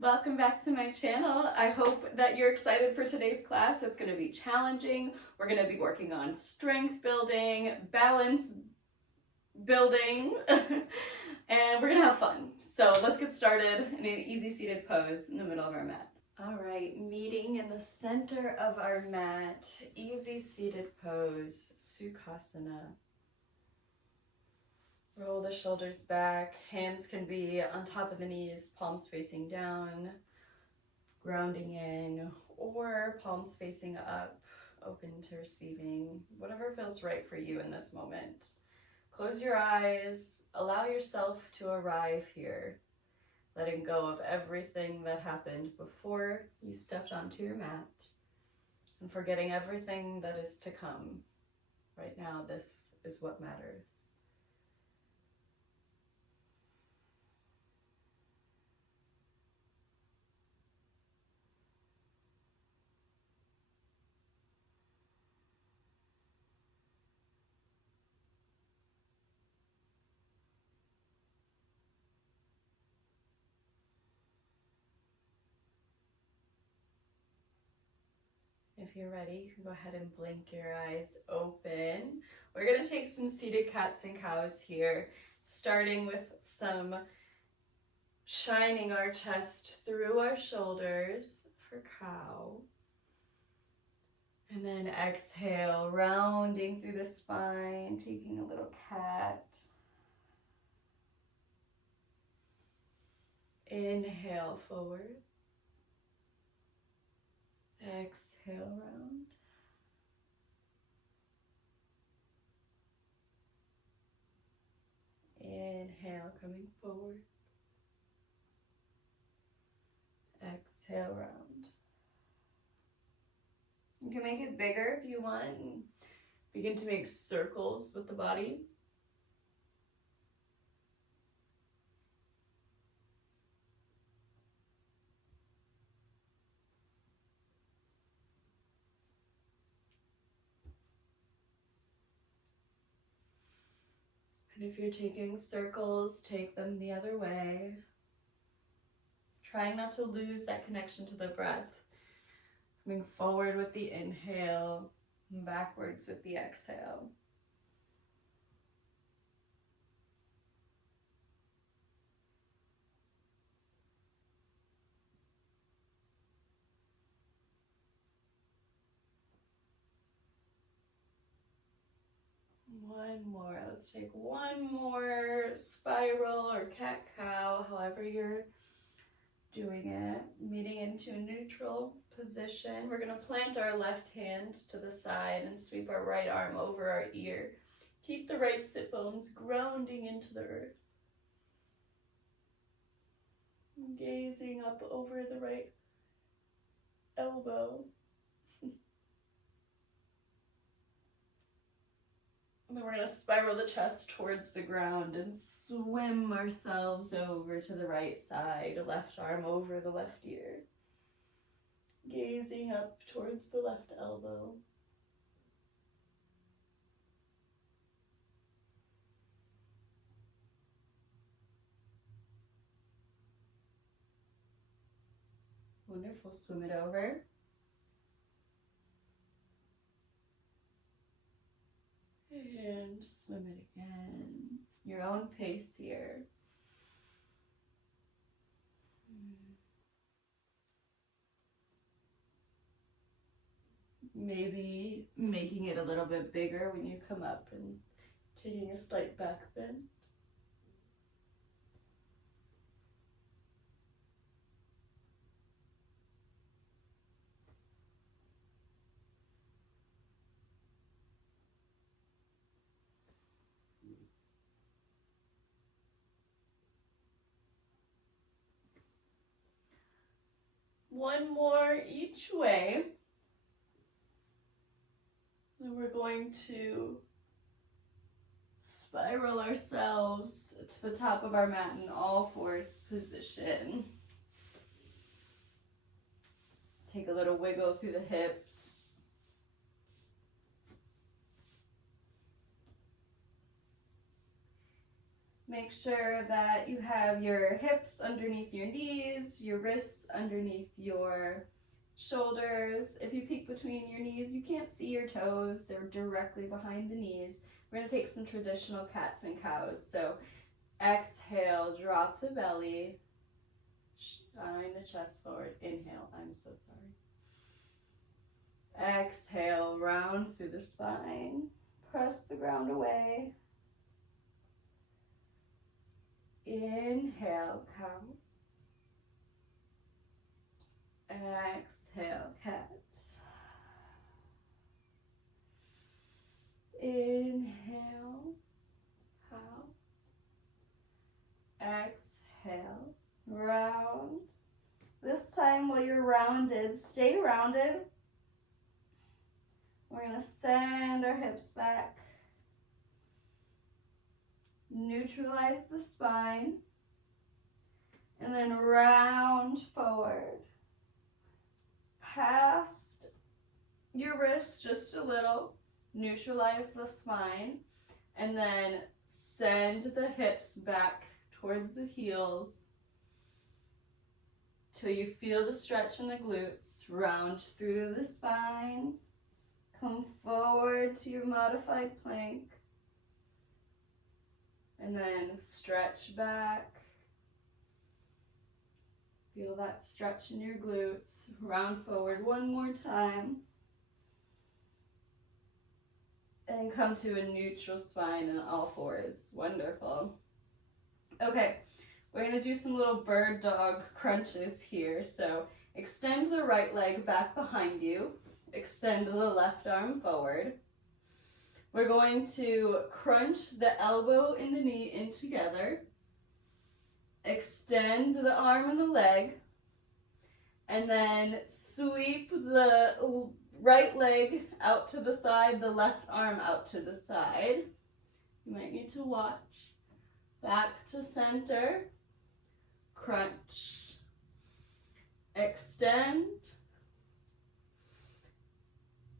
Welcome back to my channel. I hope that you're excited for today's class. It's going to be challenging. We're going to be working on strength building, balance building, and we're going to have fun. So let's get started in an easy seated pose in the middle of our mat. All right, meeting in the center of our mat, easy seated pose, Sukhasana. Roll the shoulders back, hands can be on top of the knees, palms facing down, grounding in, or palms facing up, open to receiving, whatever feels right for you in this moment. Close your eyes, allow yourself to arrive here, letting go of everything that happened before you stepped onto your mat, and forgetting everything that is to come. Right now, this is what matters. If you're ready, you can go ahead and blink your eyes open. We're going to take some seated cats and cows here, starting with some shining our chest through our shoulders for cow. And then exhale, rounding through the spine, taking a little cat. Inhale forward. Exhale round. Inhale, coming forward. Exhale round. You can make it bigger if you want and begin to make circles with the body. And if you're taking circles, take them the other way. Trying not to lose that connection to the breath. Coming forward with the inhale, and backwards with the exhale. One more. Let's take one more spiral or cat-cow, however you're doing it. Meeting into a neutral position. We're going to plant our left hand to the side and sweep our right arm over our ear. Keep the right sit bones grounding into the earth. Gazing up over the right elbow. And then we're going to spiral the chest towards the ground and swim ourselves over to the right side, left arm over the left ear. Gazing up towards the left elbow. Wonderful, swim it over. And swim it again. Your own pace here. Maybe making it a little bit bigger when you come up and taking a slight back bend. One more each way. Then we're going to spiral ourselves to the top of our mat in all fours position. Take a little wiggle through the hips. make sure that you have your hips underneath your knees, your wrists underneath your shoulders. If you peek between your knees, you can't see your toes. They're directly behind the knees. We're going to take some traditional cats and cows. So exhale, drop the belly, shine the chest forward. Inhale, I'm so sorry. Exhale, round through the spine. Press the ground away. Inhale, cow. Exhale, cat. Inhale, cow. Exhale, round. This time while you're rounded, stay rounded. We're going to send our hips back. Neutralize the spine. And then round forward. Past your wrist just a little. Neutralize the spine. And then send the hips back towards the heels till you feel the stretch in the glutes. Round through the spine. Come forward to your modified plank. And then stretch back. Feel that stretch in your glutes. Round forward one more time. And come to a neutral spine in all fours. Wonderful. Okay, we're going to do some little bird dog crunches here. So extend the right leg back behind you. Extend the left arm forward. We're going to crunch the elbow and the knee in together. Extend the arm and the leg. And then sweep the right leg out to the side, the left arm out to the side. You might need to watch. Back to center. Crunch. Extend.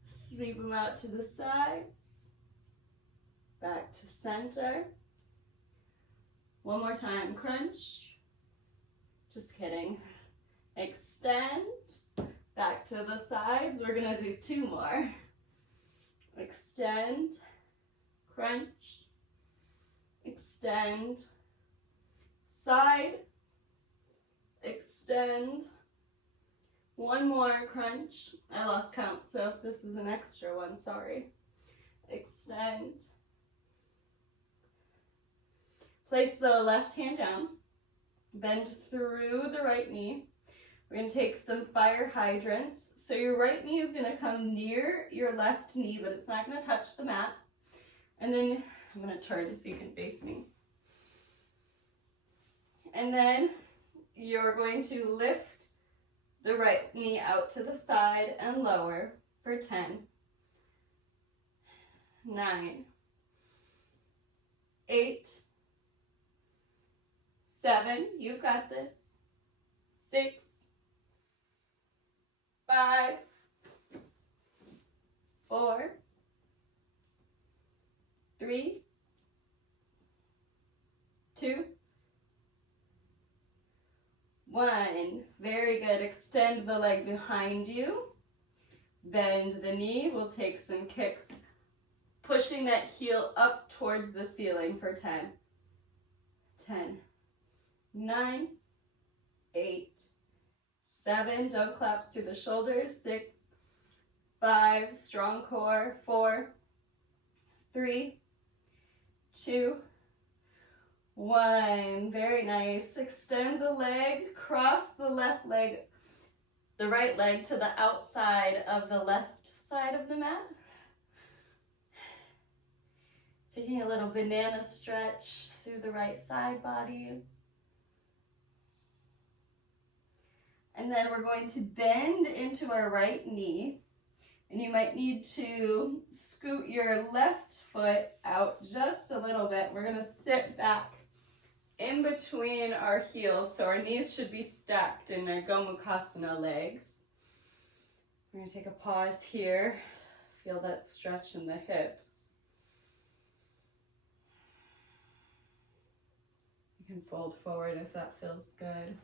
Sweep them out to the sides. Back to center. One more time, crunch. Just kidding. Extend. Back to the sides. We're gonna do two more. Extend. Crunch. Extend. Side. Extend. One more crunch. I lost count, so if this is an extra one, sorry. Extend. Place the left hand down. Bend through the right knee. We're going to take some fire hydrants. So your right knee is going to come near your left knee, but it's not going to touch the mat. And then I'm going to turn so you can face me. And then you're going to lift the right knee out to the side and lower for 10, 9, 8, 7, you've got this, 6, 5, 4, 3, 2, 1. Very good. Extend the leg behind you. Bend the knee. We'll take some kicks, pushing that heel up towards the ceiling for 10, 10, 9, 8, 7. Don't collapse through the shoulders. 6, 5. Strong core. 4, 3, 2, 1. Very nice. Extend the leg, cross the left leg, the right leg to the outside of the left side of the mat. Taking a little banana stretch through the right side body. And then we're going to bend into our right knee. And you might need to scoot your left foot out just a little bit. We're going to sit back in between our heels, so our knees should be stacked in our Gomukhasana legs. We're going to take a pause here. Feel that stretch in the hips. You can fold forward if that feels good.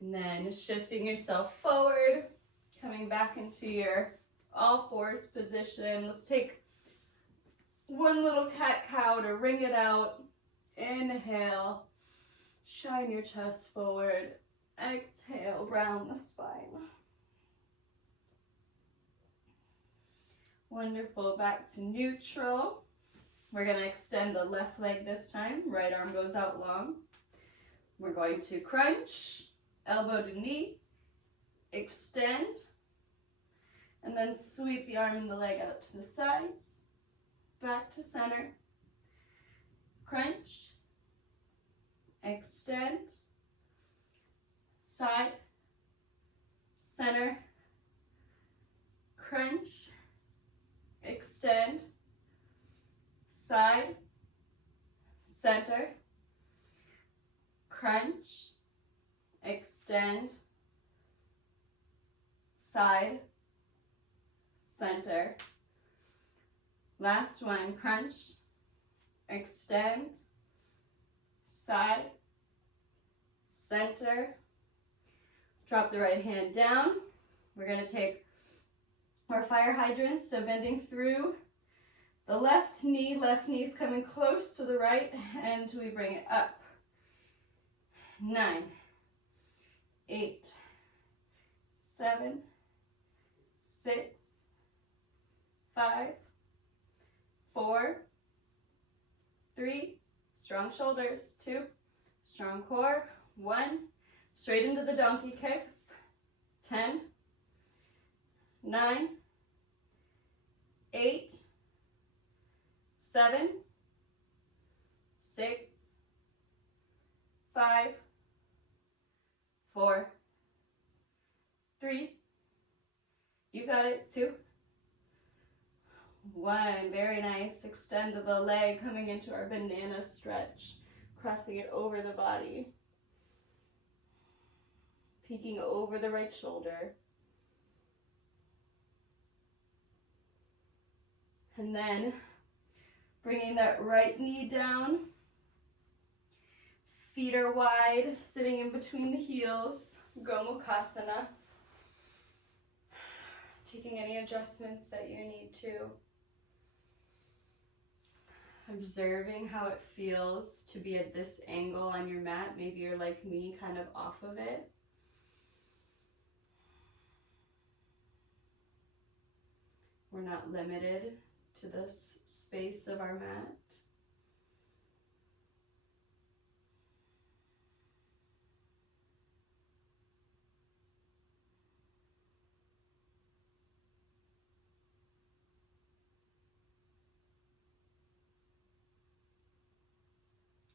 And then shifting yourself forward, coming back into your all fours position. Let's take one little cat-cow to ring it out. Inhale, shine your chest forward. Exhale, round the spine. Wonderful, back to neutral. We're gonna extend the left leg this time. Right arm goes out long. We're going to crunch, elbow to knee, extend, and then sweep the arm and the leg out to the sides, back to center, crunch, extend, side, center, crunch, extend, side, center, crunch, extend, side, center. Last one, crunch, extend, side, center. Drop the right hand down. We're going to take our fire hydrants, so bending through the left knee's coming close to the right, and we bring it up. 9, 8, 7, 6, 5, 4, 3, strong shoulders, 2, strong core, 1, straight into the donkey kicks, 10, 9, 8, 7, 6, 5, 4, 3, you got it, 2, 1, very nice. Extend the leg, coming into our banana stretch, crossing it over the body, peeking over the right shoulder. And then bringing that right knee down, feet are wide, sitting in between the heels, Gomukhasana. Taking any adjustments that you need to. Observing how it feels to be at this angle on your mat. Maybe you're like me, kind of off of it. We're not limited to the space of our mat.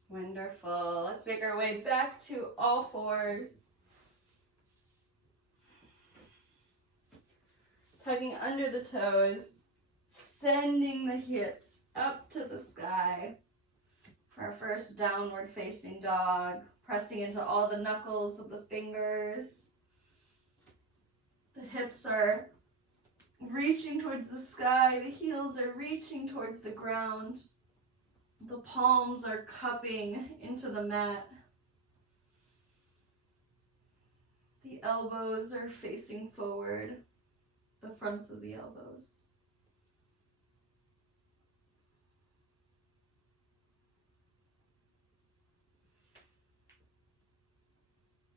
Wonderful. Let's make our way back to all fours. Tugging under the toes, sending the hips up to the sky for our first downward facing dog, pressing into all the knuckles of the fingers. The hips are reaching towards the sky, the heels are reaching towards the ground. The palms are cupping into the mat. The elbows are facing forward, the fronts of the elbows.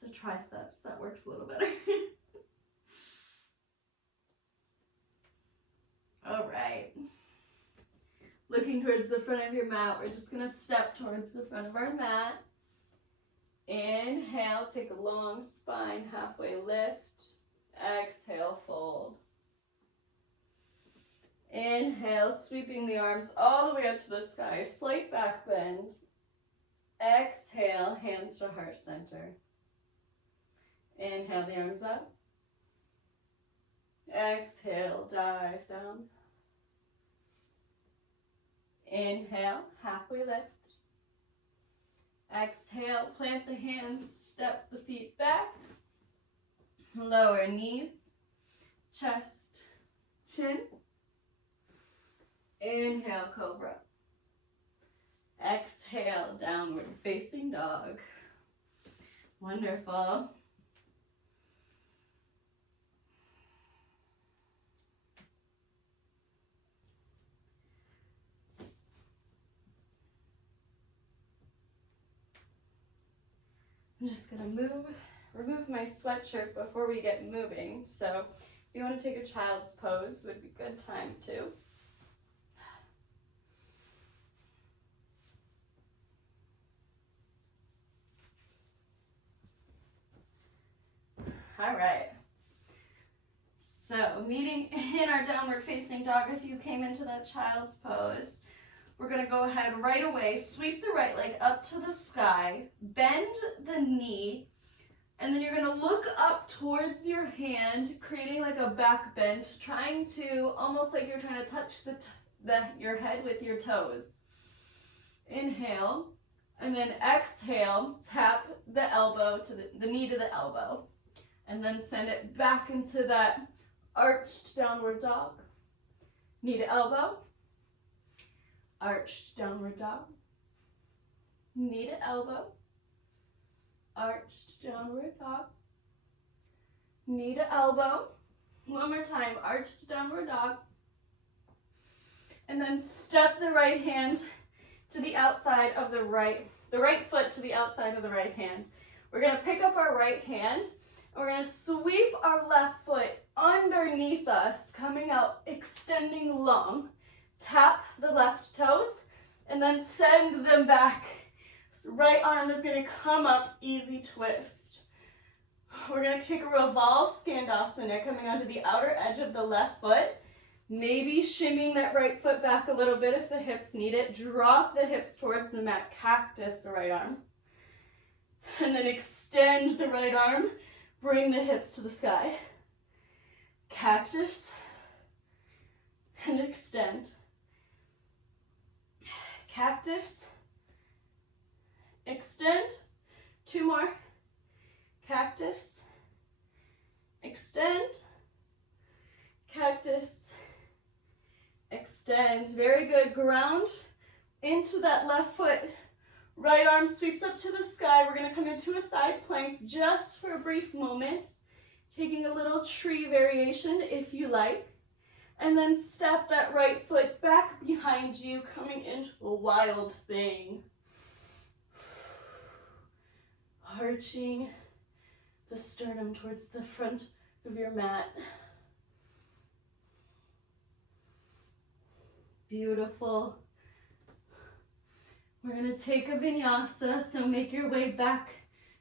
The triceps, that works a little better. All right. Looking towards the front of your mat, we're just going to step towards the front of our mat. Inhale, take a long spine, halfway lift. Exhale, fold. Inhale, sweeping the arms all the way up to the sky, slight back bend. Exhale, hands to heart center. Inhale the arms up. Exhale, dive down. Inhale, halfway lift. Exhale, plant the hands, step the feet back. Lower knees, chest, chin. Inhale, cobra. Exhale, downward facing dog. Wonderful. I'm just gonna remove my sweatshirt before we get moving. So if you want to take a child's pose, would be a good time too. All right. So meeting in our downward facing dog, if you came into that child's pose, we're gonna go ahead right away, sweep the right leg up to the sky, bend the knee, and then you're gonna look up towards your hand, creating like a back bend, trying to, almost like you're trying to touch your head with your toes. Inhale, and then exhale, tap the elbow to the knee to the elbow, and then send it back into that arched downward dog. Knee to elbow, arched downward dog, knee to elbow, arched downward dog, knee to elbow. One more time, arched downward dog. And then step the right hand to the outside of the right foot to the outside of the right hand. We're gonna pick up our right hand, and we're gonna sweep our left foot underneath us, coming out, extending long. Tap the left toes, and then send them back. So right arm is gonna come up, easy twist. We're gonna take a revolve skandasana, coming onto the outer edge of the left foot. Maybe shimmying that right foot back a little bit if the hips need it. Drop the hips towards the mat, cactus the right arm. And then extend the right arm, bring the hips to the sky. Cactus, and extend. Cactus, extend. Two more. Cactus, extend. Cactus, extend. Very good. Ground into that left foot. Right arm sweeps up to the sky. We're going to come into a side plank just for a brief moment, taking a little tree variation if you like. And then step that right foot back behind you, coming into a wild thing. Arching the sternum towards the front of your mat. Beautiful. We're going to take a vinyasa, so make your way back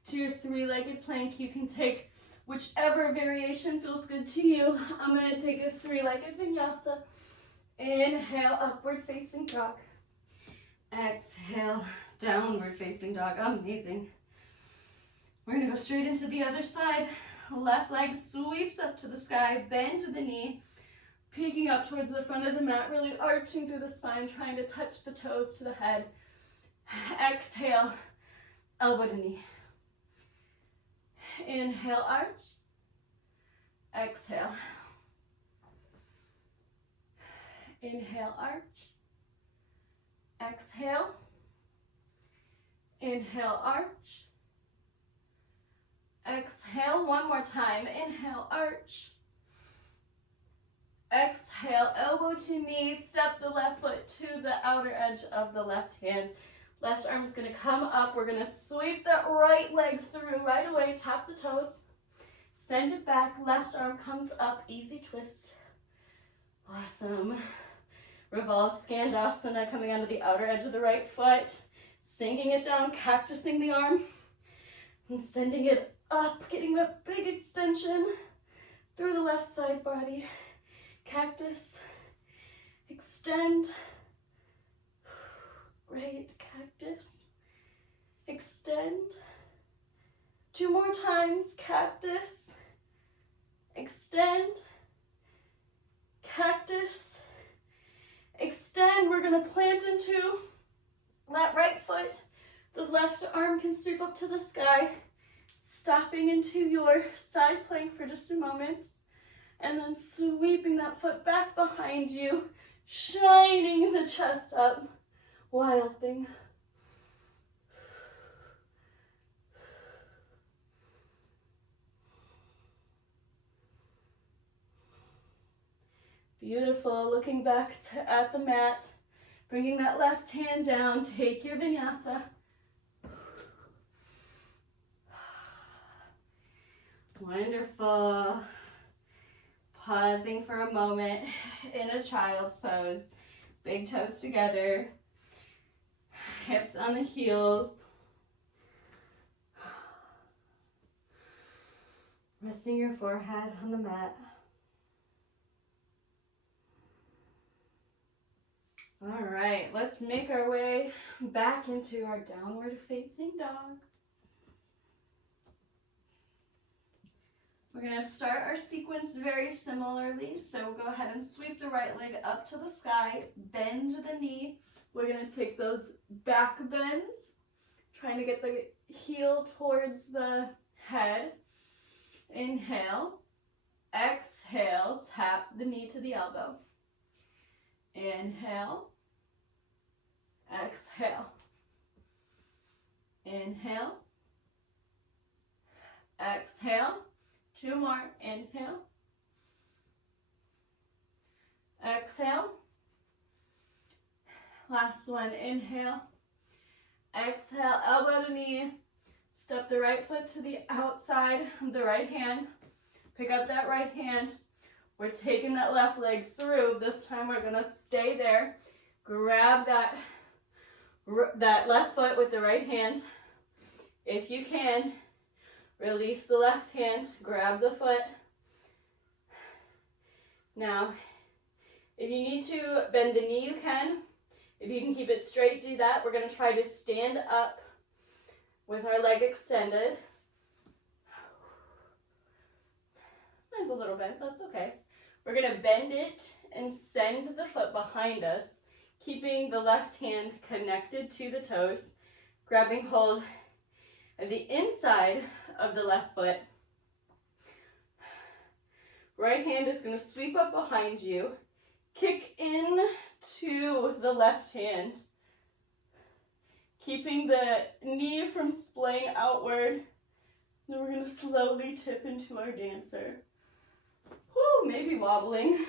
to your three-legged plank. You can take whichever variation feels good to you. I'm going to take a three-legged vinyasa. Inhale, upward facing dog. Exhale, downward facing dog. Amazing. We're going to go straight into the other side. Left leg sweeps up to the sky, bend the knee, peeking up towards the front of the mat, really arching through the spine, trying to touch the toes to the head. Exhale, elbow to knee. Inhale, arch. Exhale. Inhale, arch. Exhale. Inhale, arch. Exhale, one more time. Inhale, arch. Exhale, elbow to knee. Step the left foot to the outer edge of the left hand. Left arm is going to come up. We're going to sweep that right leg through right away. Tap the toes. Send it back. Left arm comes up. Easy twist. Awesome. Revolve skandasana, coming onto the outer edge of the right foot. Sinking it down, cactusing the arm. And sending it up, getting that big extension through the left side body. Cactus. Extend. Great. Cactus. Extend. Two more times. Cactus. Extend. Cactus. Extend. We're going to plant into that right foot. The left arm can sweep up to the sky. Stopping into your side plank for just a moment, and then sweeping that foot back behind you, shining the chest up, wild thing. Beautiful. Looking back at the mat, bringing that left hand down, take your vinyasa. Wonderful. Pausing for a moment in a child's pose. Big toes together, hips on the heels. Resting your forehead on the mat. All right, let's make our way back into our downward facing dog. We're going to start our sequence very similarly. So we'll go ahead and sweep the right leg up to the sky, bend the knee. We're going to take those back bends, trying to get the heel towards the head. Inhale, exhale, tap the knee to the elbow. Inhale, exhale. Inhale, exhale. 2 more. Inhale, exhale. Last one. Inhale, exhale, elbow to knee. Step the right foot to the outside of the right hand. Pick up that right hand. We're taking that left leg through. This time we're going to stay there. Grab that left foot with the right hand. If you can, release the left hand, grab the foot. Now, if you need to bend the knee, you can. If you can keep it straight, do that. We're going to try to stand up with our leg extended. Mine's a little bent, that's okay. We're going to bend it and send the foot behind us, keeping the left hand connected to the toes, grabbing hold of the inside of the left foot. Right hand is going to sweep up behind you, kick in to the left hand, keeping the knee from splaying outward. Then we're going to slowly tip into our dancer. Whoo, maybe wobbling.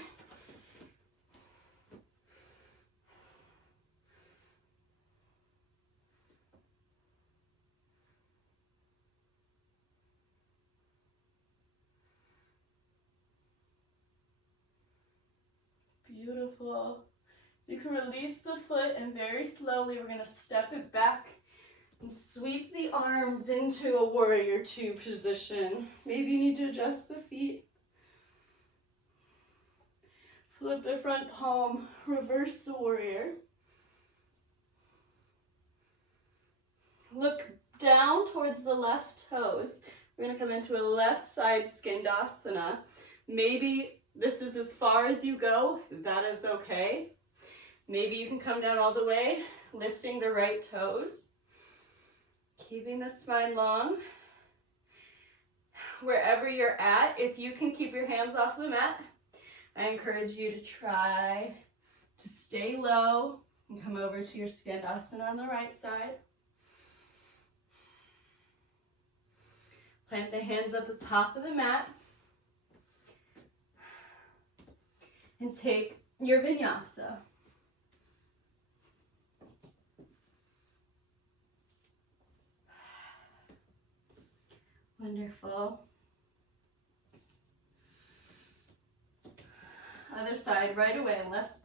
Beautiful. You can release the foot and very slowly we're going to step it back and sweep the arms into a warrior two position. Maybe you need to adjust the feet. Flip the front palm, reverse the warrior. Look down towards the left toes. We're going to come into a left side skandasana. Maybe this is as far as you go. That is okay. Maybe you can come down all the way, lifting the right toes. Keeping the spine long. Wherever you're at, if you can keep your hands off the mat, I encourage you to try to stay low and come over to your skandasana on the right side. Plant the hands at the top of the mat. And take your vinyasa. Wonderful. Other side right away. Left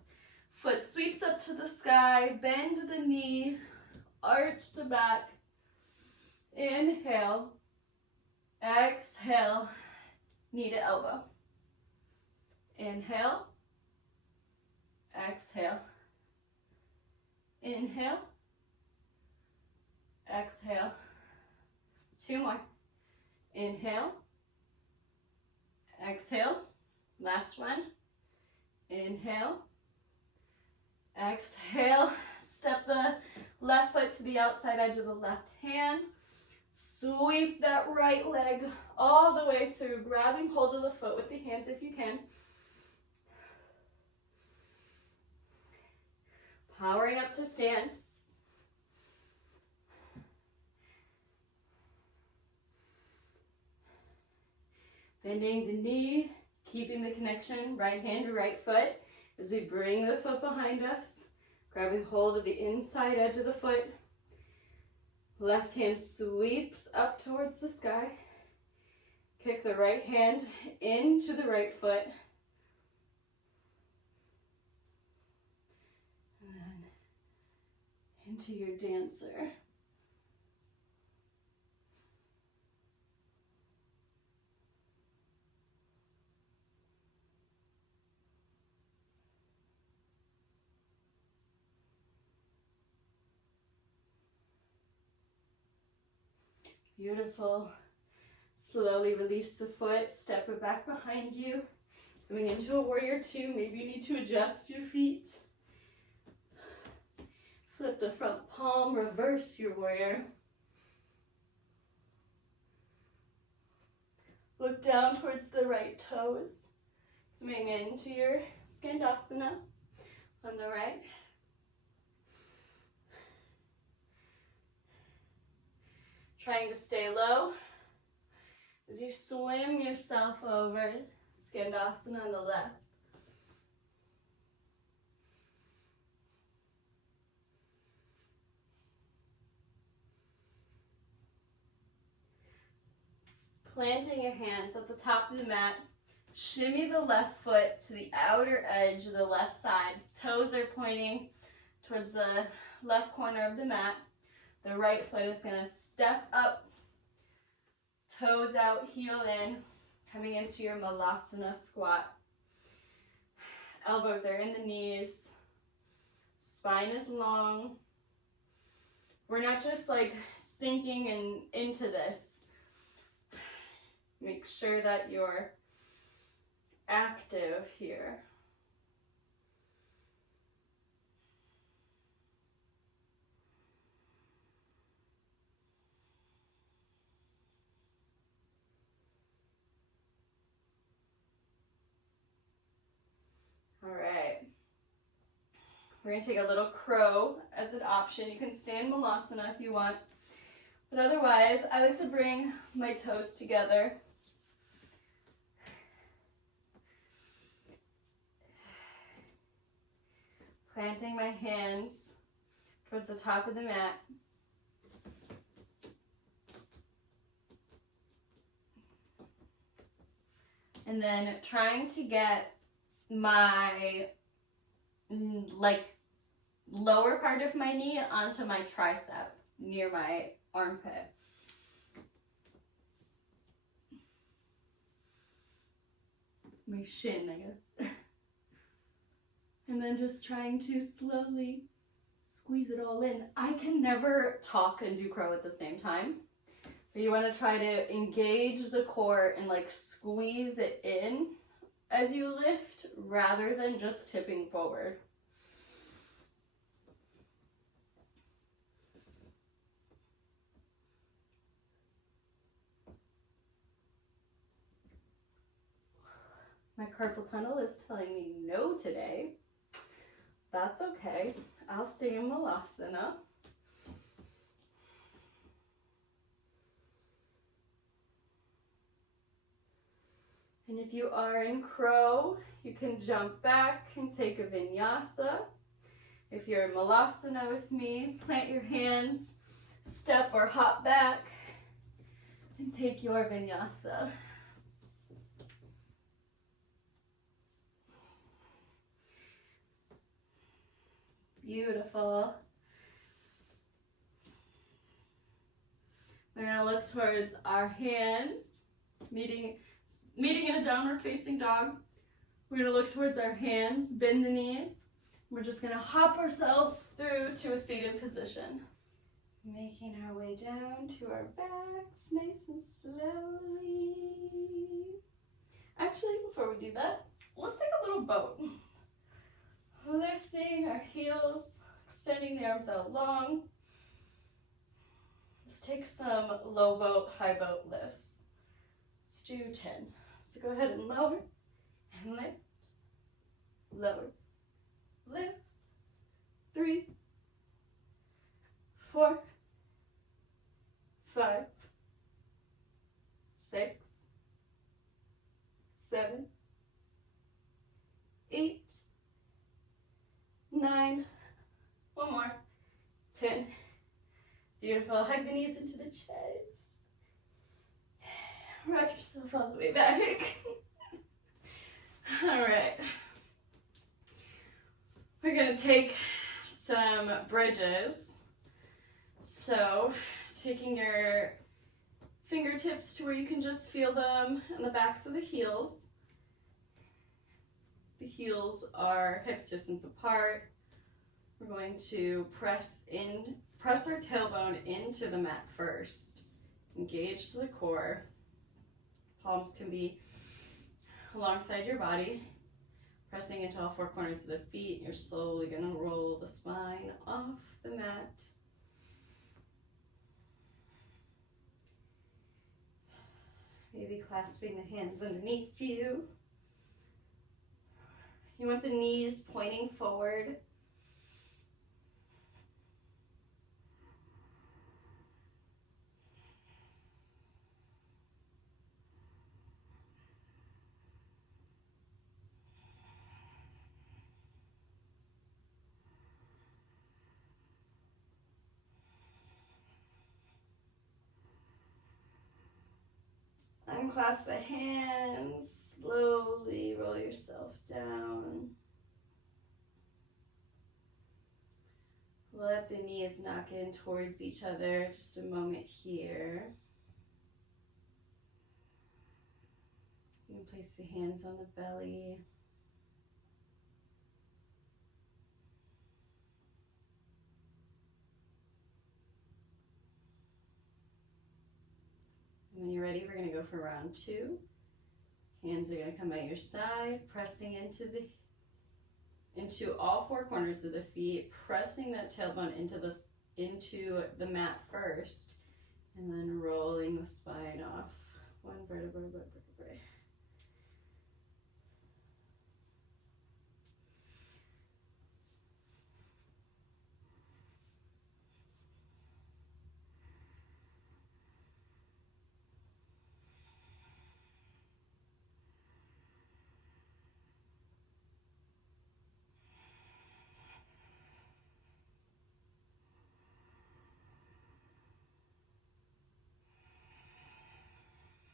foot sweeps up to the sky. Bend the knee. Arch the back. Inhale. Exhale. Knee to elbow. Inhale. Exhale. Inhale. Exhale. 2 more. Inhale. Exhale. Last one. Inhale. Exhale. Step the left foot to the outside edge of the left hand. Sweep that right leg all the way through, grabbing hold of the foot with the hands if you can. Powering up to stand. Bending the knee, keeping the connection, right hand to right foot, as we bring the foot behind us, grabbing hold of the inside edge of the foot. Left hand sweeps up towards the sky. Kick the right hand into the right foot. And then into your dancer. Beautiful. Slowly release the foot, step it back behind you. Coming into a warrior two, maybe you need to adjust your feet. Flip the front palm, reverse your warrior. Look down towards the right toes. Coming into your skandasana on the right. Trying to stay low as you swim yourself over, skandasana on the left. Planting your hands at the top of the mat, shimmy the left foot to the outer edge of the left side. Toes are pointing towards the left corner of the mat. The right foot is going to step up, toes out, heel in, coming into your malasana squat. Elbows are in the knees, spine is long. We're not just like sinking into this. Make sure that you're active here. All right. We're going to take a little crow as an option. You can stay in malasana if you want. But otherwise, I like to bring my toes together. Planting my hands towards the top of the mat. And then trying to get my lower part of my knee onto my tricep near my armpit. My shin, I guess. And then just trying to slowly squeeze it all in. I can never talk and do crow at the same time. But you want to try to engage the core and like squeeze it in as you lift rather than just tipping forward. My carpal tunnel is telling me no today. That's okay. I'll stay in malasana. And if you are in crow, you can jump back and take a vinyasa. If you're in malasana with me, plant your hands, step or hop back, and take your vinyasa. Beautiful. We're gonna look towards our hands, meeting in a downward facing dog. We're gonna look towards our hands, bend the knees. We're just gonna hop ourselves through to a seated position. Making our way down to our backs, nice and slowly. Actually, before we do that, let's take a little boat. Lifting our heels, extending the arms out long. let's take some low boat, high boat lifts. Let's do 10. So go ahead and lower and lift, lower, lift. 3, 4, 5, 6, 7, 8, 9, one more, 10. Beautiful. Hug the knees into the chest. Rock yourself all the way back. All right. We're going to take some bridges. So, taking your fingertips to where you can just feel them in the backs of the heels. The heels are hips distance apart. We're going to press our tailbone into the mat first. Engage the core. Palms can be alongside your body. Pressing into all 4 corners of the feet. You're slowly going to roll the spine off the mat. Maybe clasping the hands underneath you. You want the knees pointing forward. Unclasp the hands, slowly roll yourself down. Let the knees knock in towards each other, just a moment here. You can place the hands on the belly. And when you're ready, we're going to go for round 2. Hands are going to come by your side, pressing into all 4 corners of the feet, pressing that tailbone into the mat first, and then rolling the spine off. One vertebra.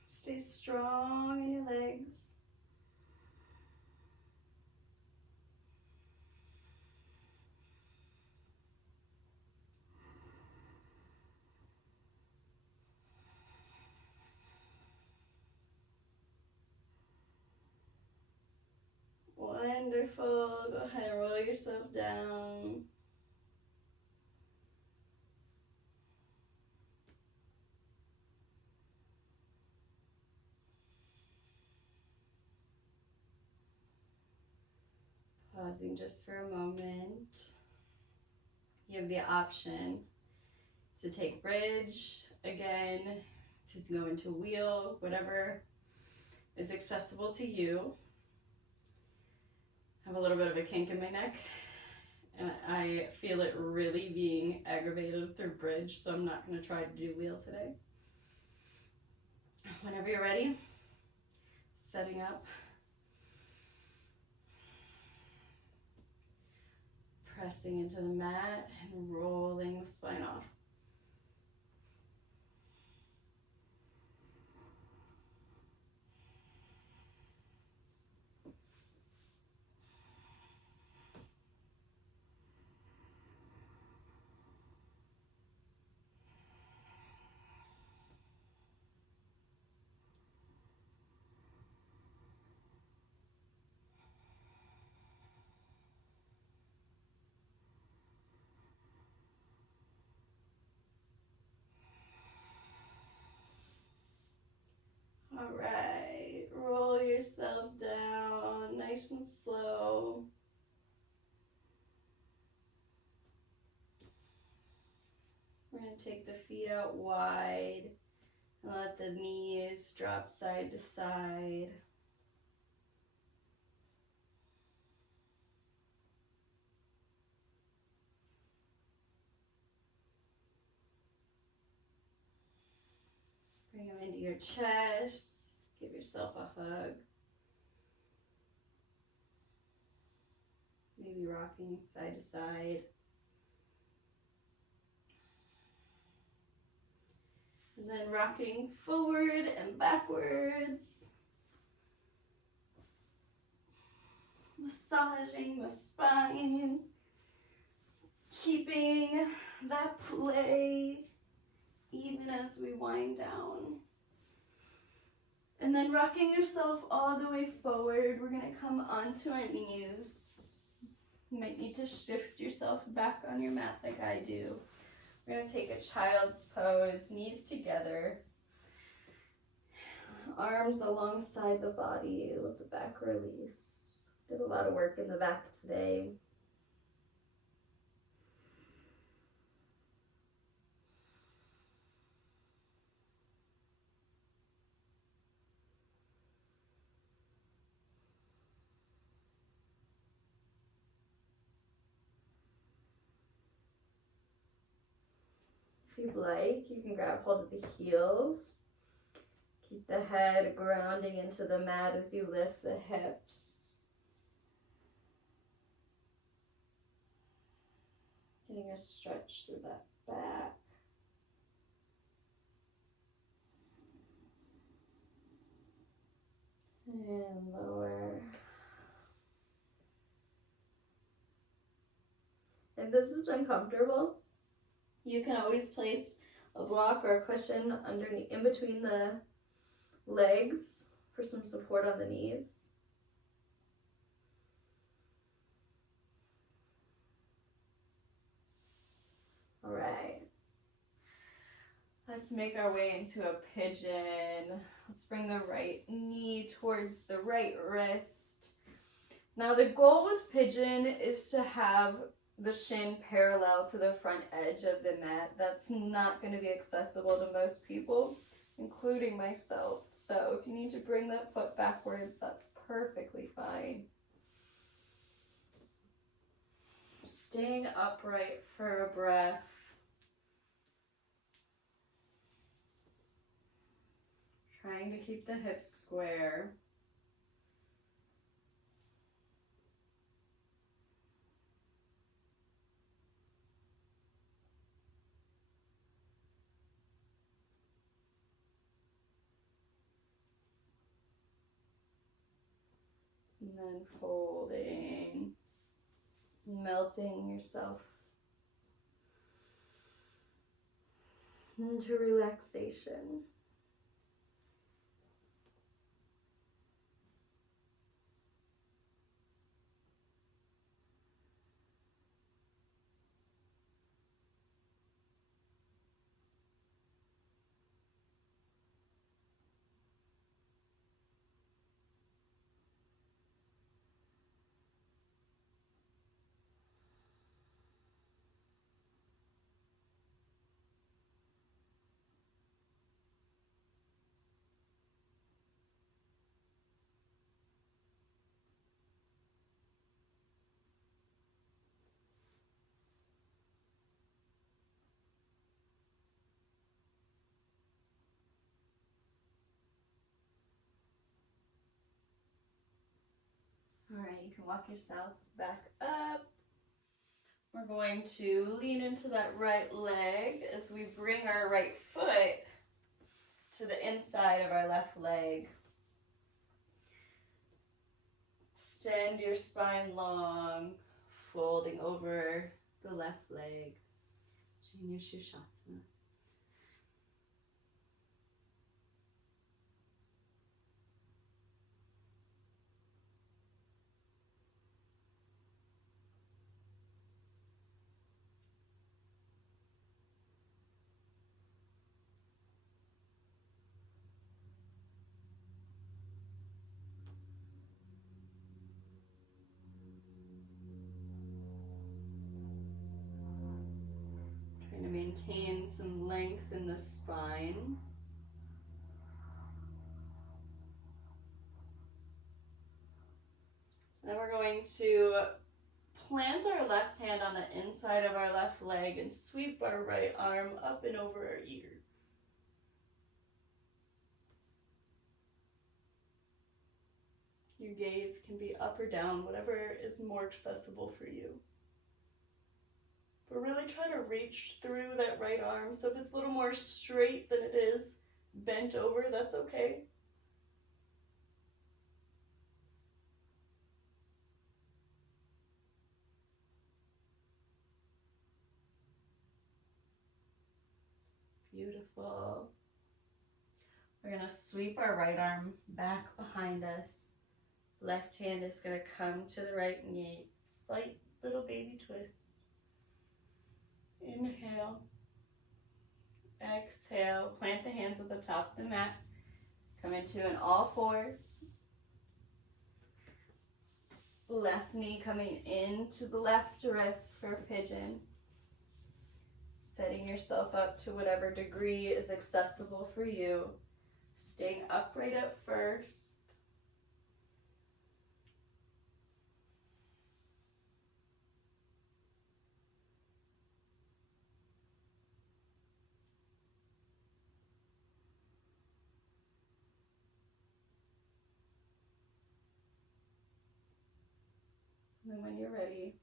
Stay strong in your legs. Wonderful. Go ahead and roll yourself down. Pausing just for a moment. You have the option to take bridge again, to go into wheel, whatever is accessible to you. I have a little bit of a kink in my neck, and I feel it really being aggravated through bridge, so I'm not going to try to do wheel today. Whenever you're ready, setting up. Pressing into the mat and rolling the spine off. All right, roll yourself down, nice and slow. We're going take the feet out wide and let the knees drop side to side. Bring them into your chest. Give yourself a hug. Maybe rocking side to side. And then rocking forward and backwards. Massaging the spine. Keeping that play even as we wind down. And then rocking yourself all the way forward. We're gonna come onto our knees. You might need to shift yourself back on your mat like I do. We're gonna take a child's pose, knees together. Arms alongside the body, let the back release. Did a lot of work in the back today. If you'd like, you can grab hold of the heels. Keep the head grounding into the mat as you lift the hips. Getting a stretch through that back. And lower. If this is uncomfortable, you can always place a block or a cushion underneath, in between the legs for some support on the knees. All right. Let's make our way into a pigeon. Let's bring the right knee towards the right wrist. Now the goal with pigeon is to have the shin parallel to the front edge of the mat. That's not going to be accessible to most people, including myself. So if you need to bring that foot backwards, that's perfectly fine. Staying upright for a breath. Trying to keep the hips square. And then folding, melting yourself into relaxation. All right, you can walk yourself back up. We're going to lean into that right leg as we bring our right foot to the inside of our left leg. Extend your spine long, folding over the left leg. Shushasana. maintain some length in the spine. Then we're going to plant our left hand on the inside of our left leg and sweep our right arm up and over our ear. Your gaze can be up or down, whatever is more accessible for you. But really try to reach through that right arm. So if it's a little more straight than it is bent over, that's okay. Beautiful. We're going to sweep our right arm back behind us. Left hand is going to come to the right knee. Slight little baby twist. Inhale. Exhale. Plant the hands at the top of the mat. Come into an all fours. Left knee coming into the left wrist for a pigeon. Setting yourself up to whatever degree is accessible for you. Staying upright at first. And then when you're ready,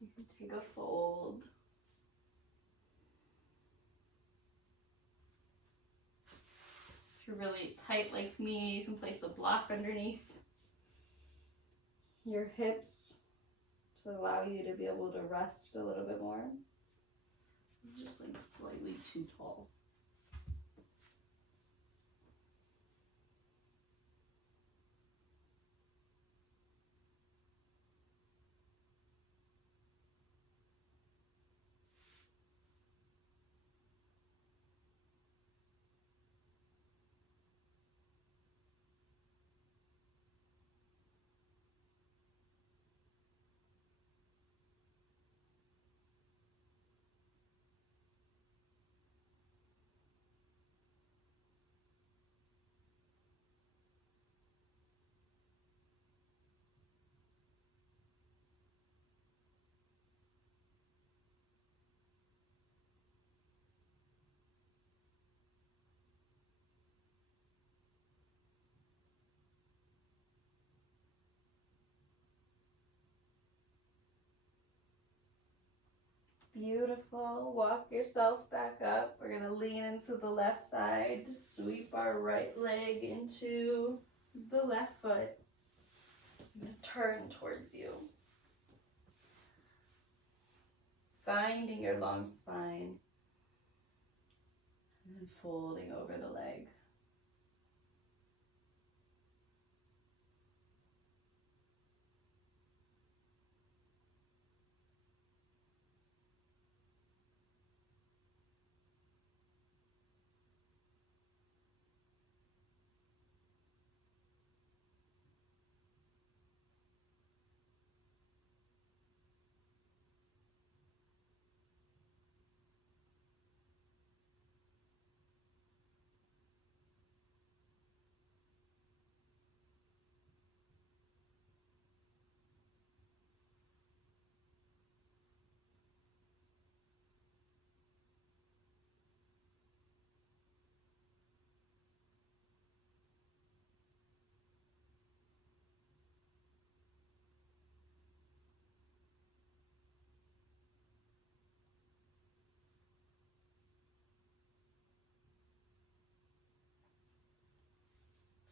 you can take a fold. If you're really tight like me, you can place a block underneath your hips to allow you to be able to rest a little bit more. It's just like slightly too tall. Beautiful. Walk yourself back up. We're going to lean into the left side. Sweep our right leg into the left foot. I'm going to turn towards you. Finding your long spine. And then folding over the leg.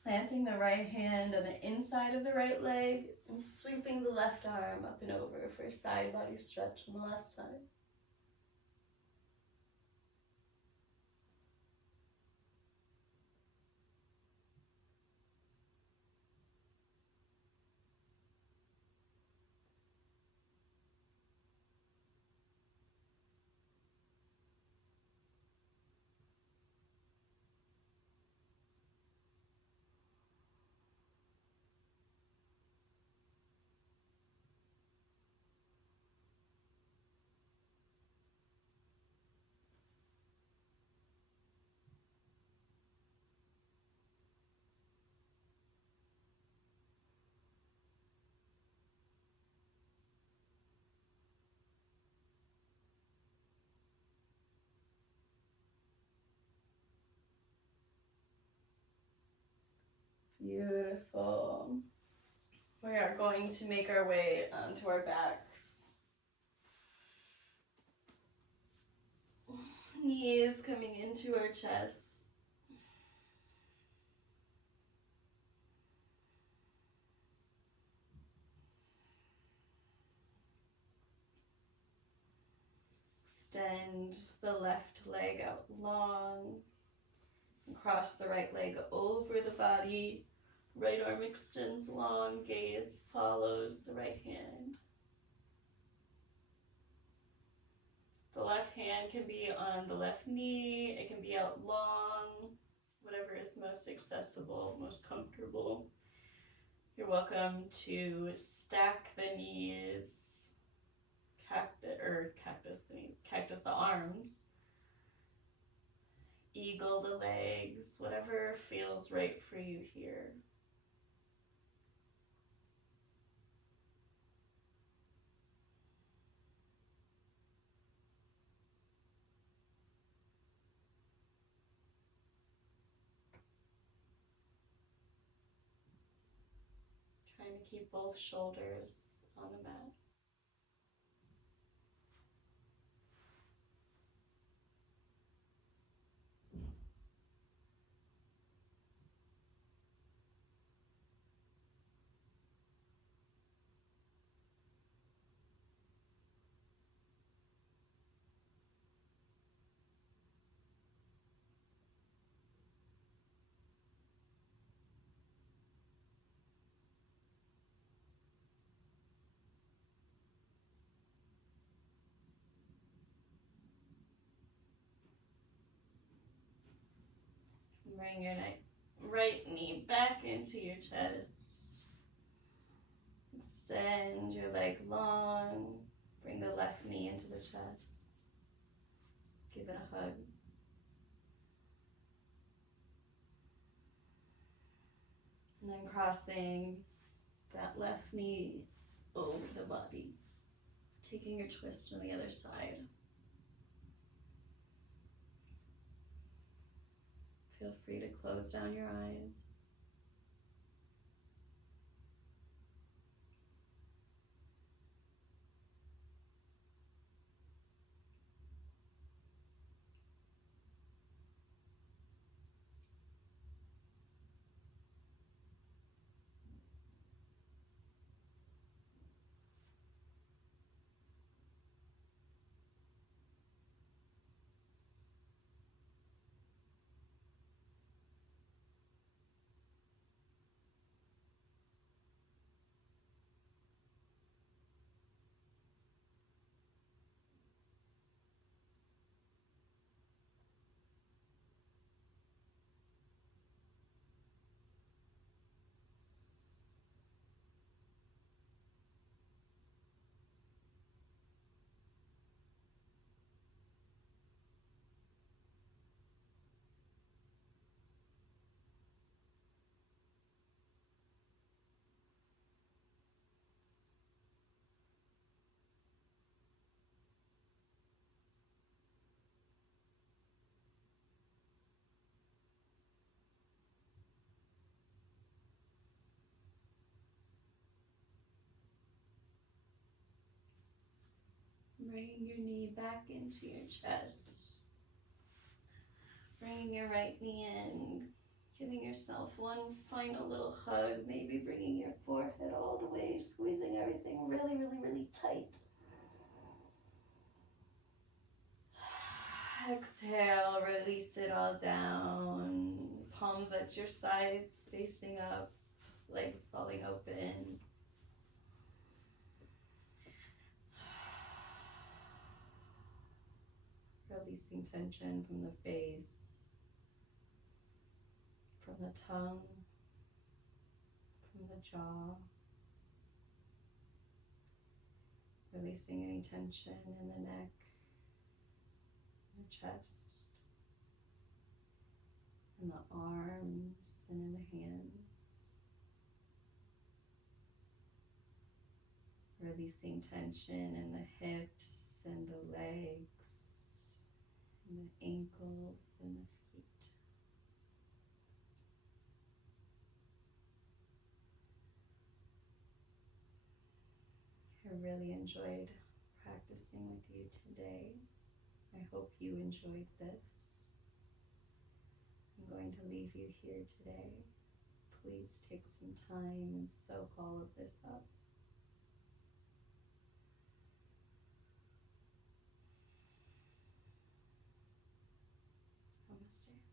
Planting the right hand on the inside of the right leg and sweeping the left arm up and over for a side body stretch on the left side. Beautiful. We are going to make our way onto our backs. Knees coming into our chest. Extend the left leg out long. And cross the right leg over the body. Right arm extends long, gaze follows the right hand. The left hand can be on the left knee, it can be out long, whatever is most accessible, most comfortable. You're welcome to stack the knees, cactus the arms, eagle the legs, whatever feels right for you here. Trying to keep both shoulders on the mat. Bring your right knee back into your chest. Extend your leg long. Bring the left knee into the chest. Give it a hug. And then crossing that left knee over the body. Taking your twist on the other side. Feel free to close down your eyes. Bring your knee back into your chest. Bringing your right knee in. Giving yourself one final little hug. Maybe bringing your forehead all the way. Squeezing everything really, really, really tight. Exhale, release it all down. Palms at your sides, facing up. Legs falling open. Releasing tension from the face, from the tongue, from the jaw. Releasing any tension in the neck, the chest, in the arms and in the hands. Releasing tension in the hips and the legs, and the ankles and the feet. I really enjoyed practicing with you today. I hope you enjoyed this. I'm going to leave you here today. Please take some time and soak all of this up. Namaste.